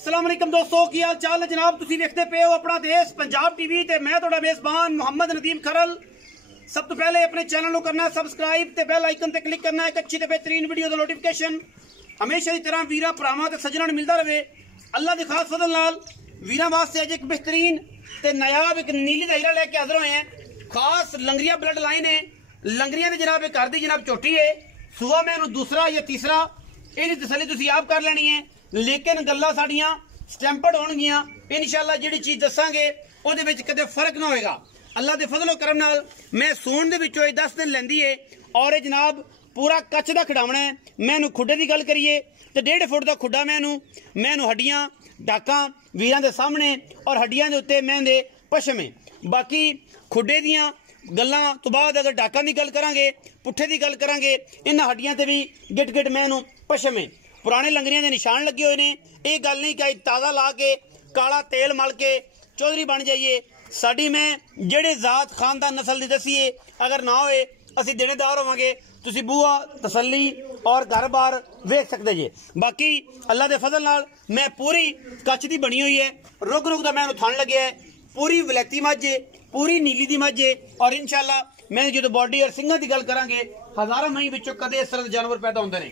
अस्सलाम वालेकुम दोस्तों, की हाल चाल है जनाब। तुसी देखते पे हो अपना देश पंजाब टीवी ते मैं तुहाडा मेजबान मोहम्मद नदीम खरल। सब तो पहले अपने चैनल को करना सबसक्राइब ते बेल आइकन ते क्लिक करना। एक अच्छी ते बेहतरीन वीडियो का नोटिफिकेशन हमेशा की तरह वीरा भरावां ते सज्जनां नूं मिलदा रहे। अल्लाह दे खास फजल नाल वीरां वास्ते अज एक बेहतरीन ते नायाब एक नीली दा हीरा लेके हाजिर होए हैं। खास लंगरिया ब्लड लाइन है। लंगरिया दे जनाब घर दी जनाब चोटी है। सुबह मैं दूसरा या तीसरा इहदी तसल्ली तुसीं आप कर लेनी है, लेकिन गल्लां साडियां स्टैंपड होणगियां। इंशाअल्लाह जिहड़ी चीज़ दसांगे उहदे विच कदे फर्क ना होएगा। अल्लाह दे फजलो करम नाल मैं सूण दे विचों 10 दिन लैंदी है और ये जनाब पूरा कच्च दा खिडावना है। मैनू खुडे की गल करिए तो 1.5 फुट का खुडा मैनू हड्डियां डाकां वीरां दे सामने और हड्डियां दे उत्ते मैंदे पशमे। बाकी खुडे दियां गल्लां तो बाद अगर डाकां की गल करांगे, पुट्ठे की गल करांगे, इन्हां हड्डियां ते भी गिट गिट मैनू पशमे। पुराने लंगरियां दे निशान लगे हुए ने। ये गल नहीं कि ताज़ा ला के काला तेल मल के चौधरी बन जाइए। साडी मैं जेड़े जात खानदान नस्ल दी दसीए अगर ना होए असीं देनेदार होवांगे। तुसीं बूआ तसल्ली और घर बार वेख सकते जे। बाकी अल्लाह दे फजल नाल मैं पूरी कच्च दी बनी हुई है। रुक रुक दा मैनू थन लगे है। पूरी वलैती मझ है, पूरी नीली दी मझ है और इंशाअल्लाह मैं जो बॉडी और सिंघां दी गल करांगे हज़ारों मई विचों कदे इस तरह दे जानवर पैदा होंदे ने।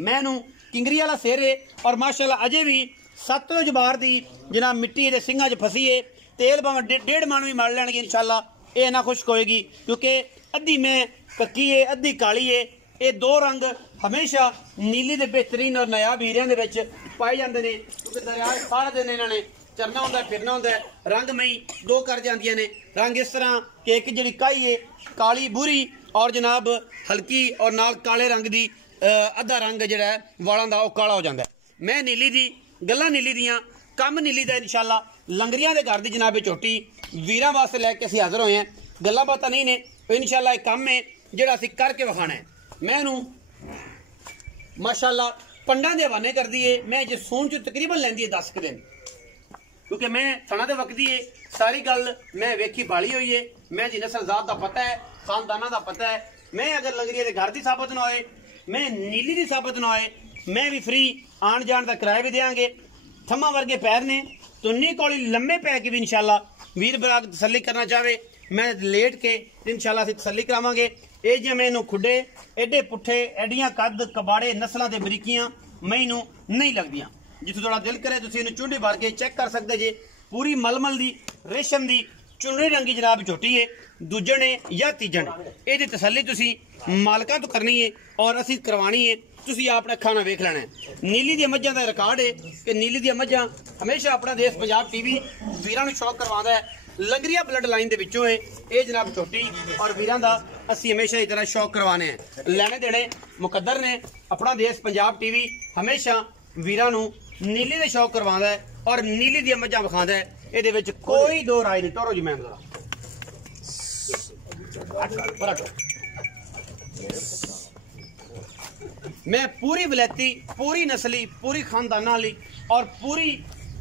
मैनू किंगरी वाला सिर है और माशाअल्लाह अजे भी सतलुज बार दी जनाब मिट्टी दे सिंघां च फसी है। तेल भावें 1.5 मन भी मल लैणगे इंशाअल्लाह ये ना खुश्क होएगी, क्योंकि अद्धी मैं कक्की है अद्धी काली है। ये दो रंग हमेशा नीली दे बेहतरीन और नायाब हीरियां दे विच पाए जांदे ने, क्योंकि दरिया सारा दिन इन्हां ने चरना होंदा फिरना होंदा। रंग मई दो कर जांदियां ने। रंग इस तरह कि एक जिहड़ी काई है काली बुरी और जनाब हल्की और नाल काले रंग दी अद्धा रंग जिहड़ा है वालां दा ओह काला हो जांदा है। मैं नीली दी गल्लां नीली दियां कम नीली दा इंशाअल्लाह लंगरियां दे घर दी जनाब चोटी वीरां वास्ते लैके असीं हाज़र होए हैं। गल्लां बातां नहीं ने, इंशाअल्लाह एक काम है जिहड़ा असीं करके विखाना है। मैनू माशाअल्लाह पंडां दे हवाने कर दिए। मैं जे सूण च तकरीबन लैंदी है 10 दिन, क्योंकि मैं सना दे वक्त दी सारी गल मैं वेखी बाली हुई है। मैं जी नस्ल जात का पता है, खानदाना का पता है। मैं अगर लंगरिया के घर की साबित ना होए, मैं नीली की साबित ना होए, मैं भी फ्री आन जान का किराया भी देंगे। थम्मा वर्गे पैर ने तुन्नी कोली लम्बे पै के भी इंशाअल्लाह वीर बराग तसल्ली करना चाहे मैं लेट के इंशाअल्लाह असीं तसल्ली करावांगे। ये जे मैनू खुडे एडे पुट्ठे एडियां कद कबाड़े नस्लों के बरीकियां मैनू नहीं लगदियां। जिथों थोड़ा दिल करे तुसीं इहनूं चुंडी भर के चेक कर सकते जे। पूरी मलमल दी रेशम दी चुनरी रंगी जनाब झोटी है। दूजण है या तीजण ये तसल्ली तुसीं मालकां तो करनी है और असीं करवानी है। तुसीं अपने अखां नाल वेख लेना है। नीली दी मझां दा रिकॉर्ड है कि नीली दी मझां हमेशा अपना देश पंजाब टीवी वीरां नूं शौक करवांदा है। लंगरिया ब्लड लाइन दे विचों है ये जनाब छोटी और वीरां दा असीं हमेशा इस तरह शौक करवाने हैं। लैने देने मुकद्दर ने। अपना देश पंजाब टीवी हमेशा वीरां नूं नीली दे शौक करवांदा है और नीली दी मझां विखांदा है। इहदे विच कोई दो राय नहीं। टोरो जी मैं मैं पूरी वलैती पूरी नस्ली पूरी खानदाना वाली और पूरी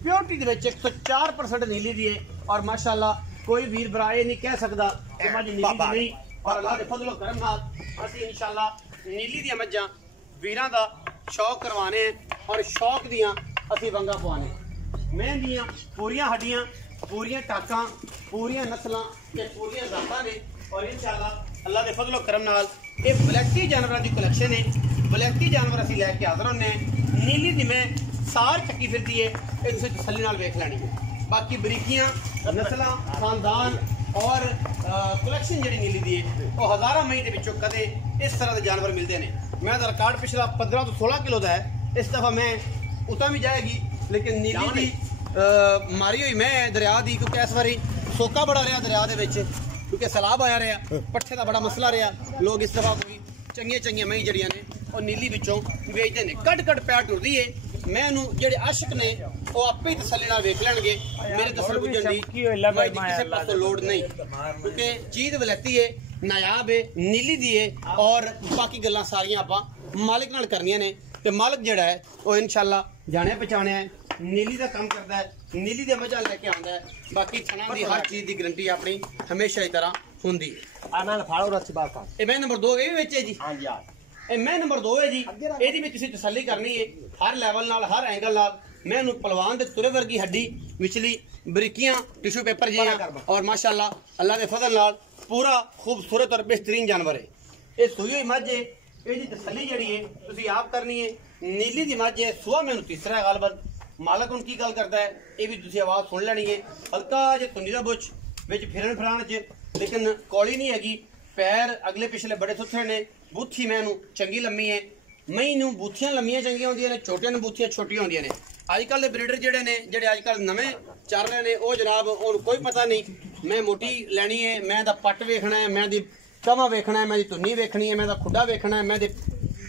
प्योरिटी दे विच 104% नीली दी है। और माशाअल्लाह कोई वीर भरा ये नहीं कह सकता कि मझ नीली दी नहीं। और अल्लाह दे फजलो करम नाल असीं इंशाअल्लाह नीली दी मझां वीरां दा शौक करवाने और शौक दियां असीं वंगा पवाने। मैं दियां पूरियां हड्डियां पूरियां टाकां पूरियां नस्लां ते पूरियां जातां ने। और इंशाअल्लाह अल्लाह दे फजलो करम नाल ये वलैती जानवरां दी कलैक्शन है। वलैती जानवर असीं लैके हाज़र होने। नीली दी मैं सार चक्की फिरदी है, ये तुसीं तसल्ली नाल वेख लैनी है। बाकी बरीकियां नस्लां खानदान और कलैक्शन जिहड़ी नीली दी है वो हज़ारां मई दे विचों कदे इस तरह के जानवर मिलते हैं। मैं रिकॉर्ड पिछला 15 तो 16 किलो का है। इस दफ़ा मैं उतना भी जाएगी, लेकिन नीली दी मारी हुई मैं दरिया दी, क्योंकि इस बारी सोका बड़ा रहा दरिया दे विच, क्योंकि सैलाब आया रहा, पट्ठे का बड़ा मसला रहा। लोग इस दफ़ा कोई चंगियां चंगियां मई जड़ियां ने और नीली विचों वेचते हैं। कट कट पैर टुरदी है। मैनू जेडे आशिक ने वो आपे ही तसल्ली नाल वेख लैणगे। मेरे दसल बुझण दी किसी पासों लोड़ नहीं, क्योंकि चीज़ वलैती है नायाब है नीली दी है। और बाकी गल्लां सारियां आपां मालिक नाल करनियां ने ते मालिक जेड़ा है वो इंशाअल्लाह जाने पहचाने है। नीली का काम करता है, नीली दे मजा लेके आंदा है। बाकी थना दी हर चीज़ की गारंटी अपनी हमेशा इस तरह होंदी है। मैं नंबर 2 ये बेचे जी। मैं नंबर 2 है जी। ये तसल्ली करनी है हर लैवल नाल हर एंगल नाल मैं पलवान दे तुरे वर्गी हड्डी विचली बरीकियां टिश्यू पेपर जियां और माशाअल्लाह अल्लाह के फजल नाल पूरा खूबसूरत और बेहतरीन जानवर है। ये सूई हुई मझ है, ये तसली जी है तुसी आप करनी है। नीली दी मझ है, सुआ मैनू तीसरा है गालबन। मालक उनकी गल करता है, ये भी तुसी आवाज सुन लेनी है। हल्का जे तुंडी दा बुछ विच फिरन फरान च, लेकिन कौली नहीं हैगी। पैर अगले पिछले बड़े सुथरे ने। बूथी मैनू चंगी लम्मी है। मई नू बूथियां लम्मियां चंगियां होंदियां ने, छोटियां नू बूथियां छोटियां होंदियां ने। अजकल दे ब्रीडर जेडे ने, जेडे अजकल नवें चल रहे ने, ओ जनाब उन्हें कोई पता नहीं मैं मोटी लैनी है, मैं दा पट वेखना है, मैं दी कमा वेखना है, मैं दी तुन्नी वेखनी है, मैं दा खुडा वेखना है, मैं दे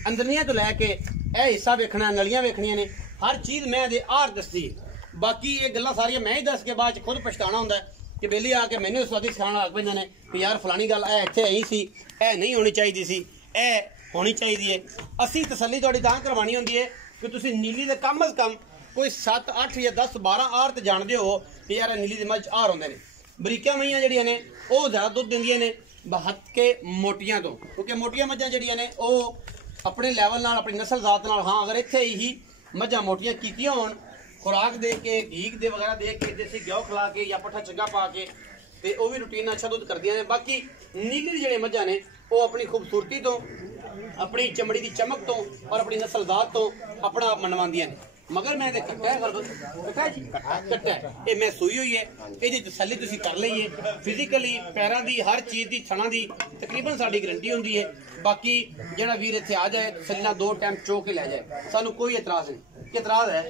अंदरनियां तो लैके ए हिस्सा वेखना है, नलियां वेखनियां ने, हर चीज मैं दे आर दसदी। बाकी ये गल्लां सारियां मैं ही दस के बाद खुद पछताना होंदा है कि बेली आके मैंने स्वादी सिखाना लग पैंदे ने कि यार फलानी गल ए इत्थे आई सी, ए नहीं होनी चाहिदी सी, ए होनी चाहिदी है। असी तसल्ली तुहाडी तां करवानी होंदी है कि तुसी नीली दे कम अज कम कोई 7 8 या 10 12 आर तो जानते हो कि यार नीली दी मझ आर होंदे ने। बरीकियां मईयां जेहड़ियां ने वो ज्यादा दुध दिंदियां ने बहत के मोटियां तो, क्योंकि मोटियां मझां जेहड़ियां ने वो अपने लैवल नाल अपनी नस्ल जात नाल, हाँ अगर इत्थे ही मझां मोटियां कीतियां होण खुराक दे के घीक दे वगैरह दे के देसी घ्यो खिला के या पट्ठा चंगा पा के ते वो भी रूटीन अच्छा दुध करदियां ने। बाकी नीली दी जेहड़े मझां ने वो अपनी खूबसूरती तो, अपनी चमड़ी की चमक तो और अपनी नस्ल जात तो अपना आप मनवांदियां ने। मगर मैं कट्टा है कट्टा जी, कट्टा है ये मैं सूई हुई है, ये तसल्ली तुसी कर लईए। फिजिकली पैरों की हर चीज़ की थणा की तकरीबन साड़ी गारंटी होंदी है। बाकी जेड़ा वीर इत्थे आ जाए तसल्ली 2 टाइम चो के लै जाए, सानू कोई एतराज नहीं। एतराज है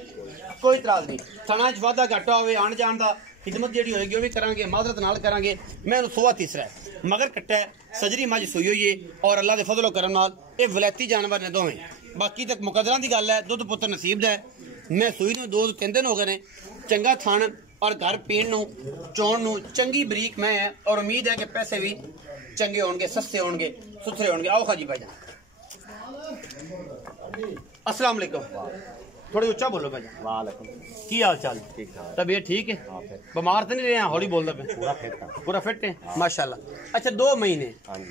कोई एतराज नहीं। थणा च वाधा घाटा होवे आण जाण दा खिदमत जेहड़ी होएगी वो भी करांगे, माजरत नाल करांगे। मैं सुआ तीसरा है मगर कट्टा है, सजरी मझ सूई हुई है और अल्लाह के फजलो करम नाल ये वलैती जानवर ने दोवें। बाकी तक मुकदरां दी गल है, दुध पुत्र नसीब दा है। मैं सूई नूं 2-3 दिन हो गए ने, चंगा थान और घर पीण नूं चोण नूं चंगी बरीक मैं है और उम्मीद है कि पैसे भी चंगे होणगे, सस्ते होणगे, सुथरे होणगे। आओ खाजी भाईजान, अस्सलाम वालेकुम। थोड़ी उच्चा बोलो भाईजान। वालेकुम। की हाल चाल? ठीक ठाक। तबीयत ठीक है? बीमार तो नहीं रहे? हौली बोलदा पे? पूरा फिट है। पूरा फिट है माशाल्लाह। अच्छा 2 महीने, हाँ जी।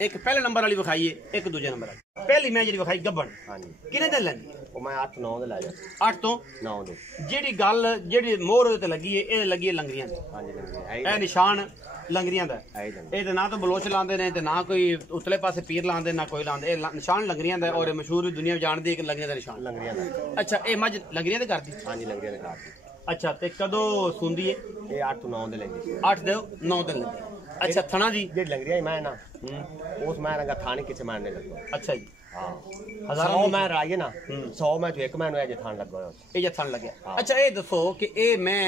एक पहले नंबर वाली विखाई है, एक दूजे नंबर वाली। पहली मैं जी विखाई गब्बन, हाँ जी। किने दिन लैंदी? वो मैं 8-9 दे लै जा। 8 तो 9 दे। जेडी गल जेडी मोहर ओदे ते लगी है, ये लगी है लंगरियां ते। हाँ जी लंगरी है ए निशान लंगरियां दा है। ये ते ना तो बलोच लांदे ने ते ना कोई उतले पासे पीर लांदे ना कोई लांदे। ए निशान लंगरियां दा और मशहूर भी दुनिया जानदी है कि लंगरियां दा निशान। लंगरियां दा। अच्छा ये मज लंगरियां दे करदी? हाँ जी लंगरियां दे काट। अच्छा ते कदों सुंदी है? ये 8-9 दे लेंगे। 8 दे 9 दिन लगे। अच्छा थणा दी जे लंगरियां ही मैं ना उस मैं रंगा थाने किसे मारने लगो। अच्छा जी। हाँ हजारों 100 मैं राइए ना 100 मैं तो एक मैनू जे थान लग गया। ये जथन लगे। अच्छा ये दसो कि ये मैं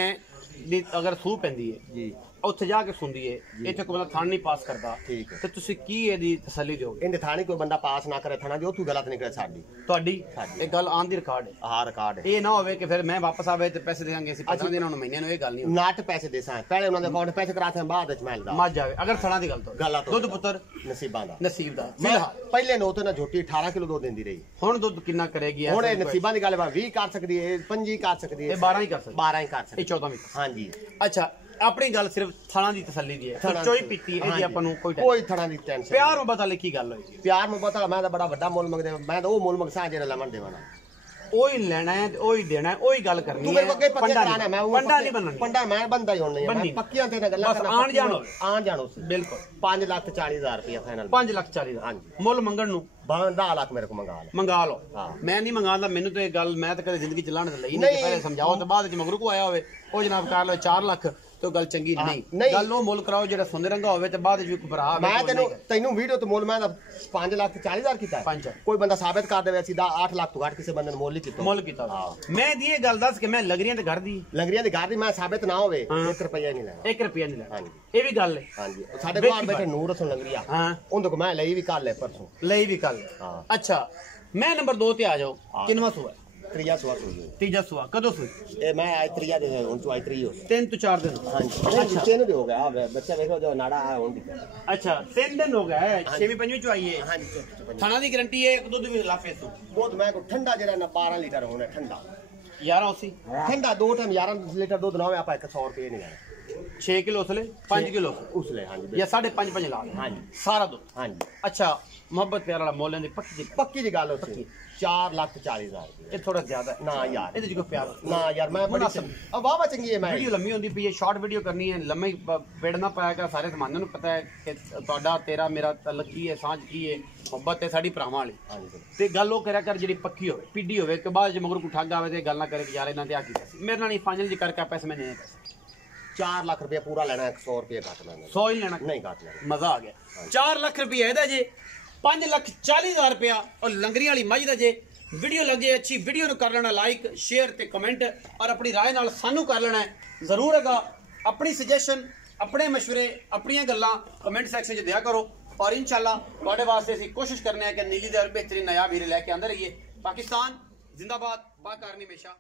अगर सूह पैंदी है जी ਉੱਥੇ ਜਾ ਕੇ ਸੁੰਦੀ ਏ, ਇੱਥੇ ਕੋਈ ਬੰਦਾ ਥਣ ਨਹੀਂ ਪਾਸ ਕਰਦਾ, ਠੀਕ ਹੈ, ਤੇ ਤੁਸੀਂ ਕੀ ਇਹਦੀ ਤਸੱਲੀ ਦਿਓਗੇ? ਇਹਦੇ ਥਾਣੇ ਕੋਈ ਬੰਦਾ ਪਾਸ ਨਾ ਕਰੇ ਥਣਾ ਜੋ ਤੂੰ ਗਲਤ ਨਿਕਲੇ ਸਾਡੀ ਤੁਹਾਡੀ ਇਹ ਗੱਲ ਆਨ ਦੀ ਰਿਕਾਰਡ ਹੈ। ਹਾਂ ਰਿਕਾਰਡ ਹੈ। ਇਹ ਨਾ ਹੋਵੇ ਕਿ ਫਿਰ ਮੈਂ ਵਾਪਸ ਆਵੇ ਤੇ ਪੈਸੇ ਦੇਾਂਗੇ ਅਸੀਂ 15 ਦਿਨਾਂ ਨੂੰ ਮਹੀਨੇ ਨੂੰ, ਇਹ ਗੱਲ ਨਹੀਂ ਹੋਣੀ। ਨਾਟ ਪੈਸੇ ਦੇ ਸਾਂ ਪਹਿਲੇ ਉਹਨਾਂ ਦੇ ਅਕਾਊਂਟ ਪੈਸੇ ਕਰਾਤੇ ਬਾਅਦ ਵਿੱਚ ਮੈਂ ਲਦਾ ਮੱਝ ਜਾਵੇ ਅਗਰ ਥਣਾ ਦੀ ਗੱਲ ਤੋਂ ਗਲਤ ਦੁੱਧ ਪੁੱਤਰ ਨਸੀਬਾਂ ਦਾ ਨਸੀਬ ਦਾ। ਮੈਂ ਪਹਿਲੇ ਨੋ ਤੋਂ ਨਾ ਝੋਟੀ 18 ਕਿਲੋ ਦੁੱਧ ਦਿੰਦੀ ਰਹੀ। ਹੁਣ ਦੁੱਧ ਕਿੰਨਾ ਕਰੇਗੀ? ਹੁਣ ਇਹ ਨਸੀਬਾਂ ਦੀ ਗੱਲ ਹੈ, 20 ਕਰ ਸਕਦੀ ਹੈ, 25 ਕਰ ਸਕਦੀ ਹੈ, ਇਹ 12 ਹੀ ਕਰ ਸਕਦੀ, 12 ਹੀ ਕਰ ਸਕਦੀ, ਇਹ 14 ਵੀ। ਹਾਂਜੀ ਅੱਛਾ ਆਪਣੀ ਗੱਲ ਸਿਰਫ ਥਣਾ ਦੀ ਤਸੱਲੀ ਦੀ ਹੈ, ਚੋਈ ਪੀਤੀ ਇਹਦੀ ਆਪਾਂ ਨੂੰ ਕੋਈ ਥਣਾ ਦੀ ਟੈਨਸ਼ਨ। ਪਿਆਰ ਮੁਹੱਬਤ ਵਾਲੀ ਕੀ ਗੱਲ ਹੋਈ? ਪਿਆਰ ਮੁਹੱਬਤ ਵਾਲਾ ਮੈਂ ਤਾਂ ਬੜਾ ਵੱਡਾ ਮੁੱਲ ਮੰਗਦੇ, ਮੈਂ ਤਾਂ ਉਹ ਮੁੱਲ ਮੰਗਸਾਂ ਜਿਹੜਾ ਲਵਣ ਦੇਵਾਣਾ। ਉਹੀ ਲੈਣਾ ਹੈ ਤੇ ਉਹੀ ਦੇਣਾ ਹੈ, ਉਹੀ ਗੱਲ ਕਰਨੀ ਹੈ। ਤੂੰ ਮੇਰੇ ਕੋਲ ਪੰਡਾ ਕਰਾਣਾ, ਮੈਂ ਪੰਡਾ ਨਹੀਂ ਬਣਨਾ। ਪੰਡਾ ਮੈਂ ਬੰਦਾ ਹੀ ਹੋਣਾ ਨਹੀਂ, ਪੱਕੀਆਂ ਤੇ ਗੱਲਾਂ ਕਰਨਾ। ਆਣ ਜਾਣੋ, ਆਣ ਜਾਣੋ ਬਿਲਕੁਲ। 5,40,000 ਰੁਪਏ ਫਾਈਨਲ। 5,40,000 ਹਾਂਜੀ। ਮੁੱਲ ਮੰਗਣ ਨੂੰ 10 ਲੱਖ ਮੇਰੇ ਕੋ ਮੰਗਾ ਲਓ। ਮੈਂ ਨਹੀਂ ਮੰਗਾਉਂਦਾ, ਮੈਨੂੰ ਤਾਂ ਇਹ ਗੱਲ ਮੈਂ ਤਾਂ ਕਦੇ ਜ਼ਿੰਦਗੀ ਚਲਾਣ ਤੇ ਲਈ ਨਹੀਂ। ਪਹਿਲੇ ਸਮਝਾਓ ਤੇ ਬਾਅਦ ਵਿੱਚ ਮਗਰੂ ਕੋ ਆਇਆ ਹੋਵੇ ਉਹ ਜਨਾਬ ਕਰ ਲਓ 4 ਲੱਖ तो गल चंगी नहीं। गल वो मुल कराओ जेड़ा सोने रंगा होवे ते बाद विच भरा। मैं तैनू वीडियो तो मुल मैं 5,40,000 कीता है। कोई बंदा साबित कर देवे सीधा 8 लाख तो घट किसी बंदे ने मुल नहीं कीता। मुल कीता मैं दी ये गल दस कि मैं लंगरियां ते घर दी, लंगरियां दे घर दी मैं साबित ना होवे 1 रुपया नहीं लेना। 1 रुपया नहीं लेना। हां जी ये भी गल है। हां जी साडे बाहर बैठे नूर हसन लंगरिया, हां उन को मैं लई भी कल है, परसों लई भी कल। हां अच्छा मैं नंबर 2 ते आ जाओ। किनवा सुआ? त्रीजा सुआ सुई। तीजा सुआ कदों सुई? ए मैं आज त्रीजा दिन हुन तो आई 3 हो 3 तो 4 दिन। हां जी अच्छा 3 दिन हो गया बच्चा देखो जो नाड़ा है हुन। अच्छा 3 दिन हो गए 6वीं 5वीं चो आई है। हां जी थाना दी गारंटी है, एक दूध भी लाफे सु बहुत मैं को ठंडा जेड़ा ना 12 लीटर होना ठंडा 1180 ठंडा 2 टाइम 11 लीटर दूध ना होवे आपा 100 रुपए नहीं लेना। 6 किलो उसले 5 किलो उसले। हां जी या 5.5 ला। हां जी सारा दूध। हां जी अच्छा मोहब्बत प्यार वाला मोलन दी पक्की जी गल होती 4,40,000 ਇਹ ਥੋੜਾ ਜ਼ਿਆਦਾ ਹੈ। ਨਾ ਯਾਰ ਇਹਦੇ 'ਚ ਕੋਈ ਪਿਆਰ ਨਾ ਯਾਰ ਮੈਂ ਬੜੀ ਮੁਨਾਸਿਬ। ਵਾਹ ਚੰਗੀ ਹੈ। ਮੈਂ ਵੀਡੀਓ ਲੰਮੀ ਹੁੰਦੀ ਪਈ ਹੈ, ਸ਼ਾਰਟ ਵੀਡੀਓ ਕਰਨੀ ਹੈ, ਲੰਮੀ ਪੇੜ ਨਾ ਪਾਇਆ ਕਰ। ਸਾਰੇ ਜ਼ਮਾਨੇ ਨੂੰ ਪਤਾ ਹੈ ਕਿ ਤੁਹਾਡਾ ਤੇਰਾ ਮੇਰਾ ਤਲਕ ਕੀ ਹੈ, ਸਾਂਝ ਕੀ ਹੈ, ਮੁਹੱਬਤ ਹੈ ਸਾਡੀ ਭਰਾਵਾਂ ਵਾਲੀ। ਹਾਂਜੀ ਤੇ ਗੱਲ ਉਹ ਕਰਿਆ ਕਰ ਜਿਹੜੀ ਪੱਕੀ ਹੋਵੇ, ਪੀਡੀ ਹੋਵੇ ਕਿ ਬਾਅਦ ਚ ਮਗਰ ਕੋ ਠੱਗ ਆਵੇ ਤੇ ਗੱਲ ਨਾ ਕਰੇ ਕਿ ਯਾਰ ਇਹਨਾਂ ਤੇ ਆ ਕੀਤਾ ਸੀ। ਮੇਰੇ ਨਾਲ ਨਹੀਂ ਫਾਈਨਲ ਜੀ ਕਰਕੇ ਪੈਸੇ ਮੈਂ ਨਹੀਂ ਪੈਸੇ 4 ਲੱਖ ਰੁਪਏ पूरा लेना है, 100 रुपये घट लेना 100 ਹੀ ਲੈਣਾ नहीं घट लेना। ਮਜ਼ਾ ਆ ਗਿਆ। 4 ਲੱਖ ਰੁਪਏ ਇਹਦਾ ਜੇ 5,40,000 ਰੁਪਇਆ ਔਰ ਲੰਗਰੀ ਵਾਲੀ ਮੱਝ ਦਾ ਜੇ। ਵੀਡੀਓ ਲੱਗੇ ਅੱਛੀ, ਵੀਡੀਓ ਨੂੰ ਕਰ ਲੈਣਾ ਲਾਈਕ, ਸ਼ੇਅਰ ਤੇ ਕਮੈਂਟ ਔਰ ਆਪਣੀ ਰਾਏ ਨਾਲ ਸਾਨੂੰ ਕਰ ਲੈਣਾ ਜ਼ਰੂਰ ਹੈਗਾ। ਆਪਣੀ ਸੁਜੈਸ਼ਨ, ਆਪਣੇ ਮਸ਼ਵਰੇ, ਆਪਣੀਆਂ ਗੱਲਾਂ ਕਮੈਂਟ ਸੈਕਸ਼ਨ 'ਚ ਦਿਆ ਕਰੋ ਔਰ ਇਨਸ਼ਾਅੱਲਾ ਤੁਹਾਡੇ ਵਾਸਤੇ ਅਸੀਂ ਕੋਸ਼ਿਸ਼ ਕਰਨੇ ਆ ਕਿ ਨੀਲੀ ਦੇ ਬਿਹਤਰੀਨ ਨया ਵੀਰ ਲੈ ਕੇ ਆਂਦੇ ਰਹੀਏ। ਪਾਕਿस्तान जिंदाबाद, पाक आर्मी हमेशा।